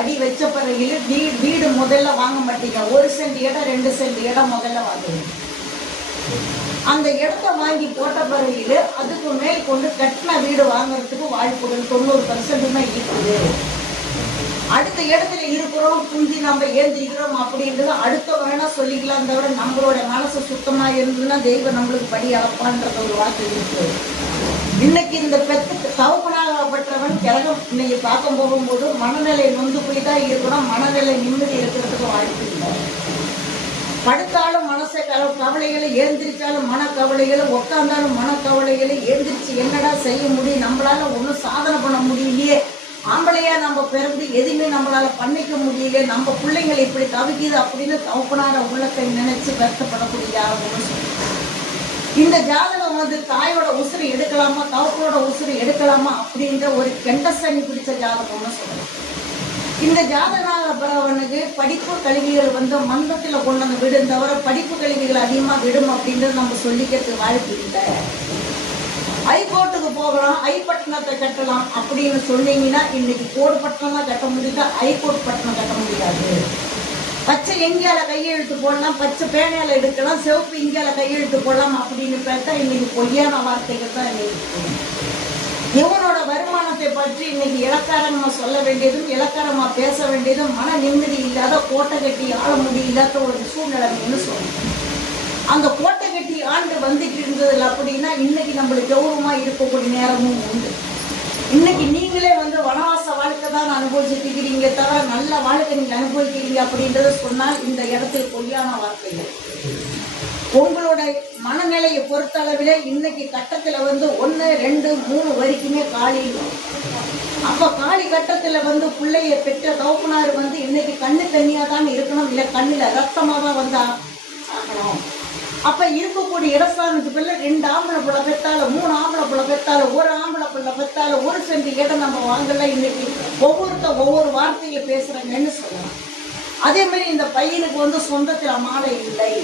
அடி வச்ச பிறகு வீடு முதல்ல வாங்க மாட்டீங்க. 1 சென்ட் இடம் 2 சென்ட் இடம் முதல்ல வாங்குவீங்க. அந்த இடத்த வாங்கி போட்ட பிறகு அதுக்கு மேல் கொண்டு கட்டின வீடு வாங்குறதுக்கு வாய்ப்புகள் 90% தான் இருக்குது. அடுத்த இடத்துல இருக்கிறோம், குந்தி நம்ம ஏந்திரிக்கிறோம் அப்படின்றது அடுத்த வேணா சொல்லிக்கலாம். தவிர நம்மளோட மனசு சுத்தமா இருந்ததுன்னா தெய்வம் நம்மளுக்கு படி அளப்பான்ற ஒரு வார்த்தை இருக்கு. இன்னைக்கு இந்த பெத்து தவப்பனாகப்பட்டவன் கிரகம் இன்னைக்கு பார்க்க போகும்போது மனநிலை நொந்து போய் தான் இருக்கணும். மனநிலை நிம்மதி இருக்கிறதுக்கு வாய்ப்பு இல்லை. படுத்தாலும் மனசை கவலைகளை, ஏந்திரிச்சாலும் மனக்கவலைகளை, உட்காந்தாலும் மனக்கவலைகளை, ஏந்திரிச்சு என்னடா செய்ய முடியும், நம்மளால ஒன்றும் சாதனை பண்ண முடியலையே, ஆம்பளையா நம்ம பிறந்து எதுவுமே நம்மளால பண்ணிக்க முடியல, நம்ம பிள்ளைங்களை இப்படி தவிக்குது அப்படின்னு தவப்பனார உள்ளத்தை நினைச்சு வருத்தப்படக்கூடிய யாரும். இந்த ஜாதகம் வந்து தாயோட உசுறு எடுக்கலாமா தவப்பனோட உசுறு எடுக்கலாமா அப்படின்ற ஒரு கெண்டசனி பிடிச்ச ஜாதகம்னு சொல்லலாம். இந்த ஜாதகனுக்கு படிப்பு கல்விகள் வந்து மந்தத்தில் கொண்டு வந்து விடும். தவிர படிப்பு கல்விகள் அதிகமாக விடும் அப்படின்றது நம்ம சொல்லிக்கிறதுக்கு வாய்ப்பு இல்லை. ஹைகோர்ட்டுக்கு போகலாம், ஹைப்பட்டினத்தை கட்டலாம் அப்படின்னு சொன்னீங்கன்னா இன்னைக்கு கோடு பட்டணம் தான் கட்ட முடியுது, ஹைகோர்ட் பட்டணம் கட்ட முடியாது. பச்சை எங்கேயால கையெழுத்து போடலாம், பச்சை பேனையால எடுக்கலாம், சிவப்பு இங்கேயால கையெழுத்து போடலாம் அப்படின்னு பார்த்தா இன்னைக்கு பொய்யான வார்த்தைகள் தான் இன்னைக்கு. இவனோட வருமானத்தை பற்றி இன்னைக்கு இலக்காரமா சொல்ல வேண்டியதும் இலக்காரமா பேச வேண்டியதும் மன நிம்மதி இல்லாத கோட்டை கட்டி ஆள முடியாத ஒரு சூழ்நிலைன்னு சொல்லணும். அந்த கோட்டை கட்டி ஆண்டு வந்துட்டு இருந்ததில்ல அப்படின்னா இன்னைக்கு நம்மளுக்கு கௌரவமா இருக்கக்கூடிய நேரமும் உண்டு. இன்னைக்கு நீங்களே வந்து வனவாச வாழ்க்கை தான் அனுபவிச்சுட்டு இருக்கிறீங்க, தவிர நல்ல வாழ்க்கை நீங்க அனுபவிக்கிறீங்க அப்படின்றத சொன்னால் இந்த இடத்துல பொய்யான வார்த்தைகள். உங்களோட மனநிலையை பொறுத்தளவிலே இன்னைக்கு கட்டத்துல வந்து 1, 2, 3 வரைக்குமே காலி. அப்ப காலி கட்டத்துல வந்து பிள்ளைய பெற்ற தவப்பனார் வந்து இன்னைக்கு கண்ணு தண்ணியா தான் இருக்கணும், இல்லை கண்ணுல ரத்தமா தான் வந்து ஆகணும். அப்ப இருக்கக்கூடிய இடஸ்தானத்துக்குள்ள 2 ஆம்பளை பிள்ளை பெற்றால, 3 ஆம்பளை பிள்ளை பெற்றால, 1 ஆம்பளை பிள்ளை பெற்றால 1 சென்ட் இடம் நம்ம வாங்கல. இன்னைக்கு ஒவ்வொரு வார்த்தையை பேசுறாங்கன்னு சொல்லலாம். அதே மாதிரி இந்த பையனுக்கு வந்து சொந்தத்துல மாலை இல்லை.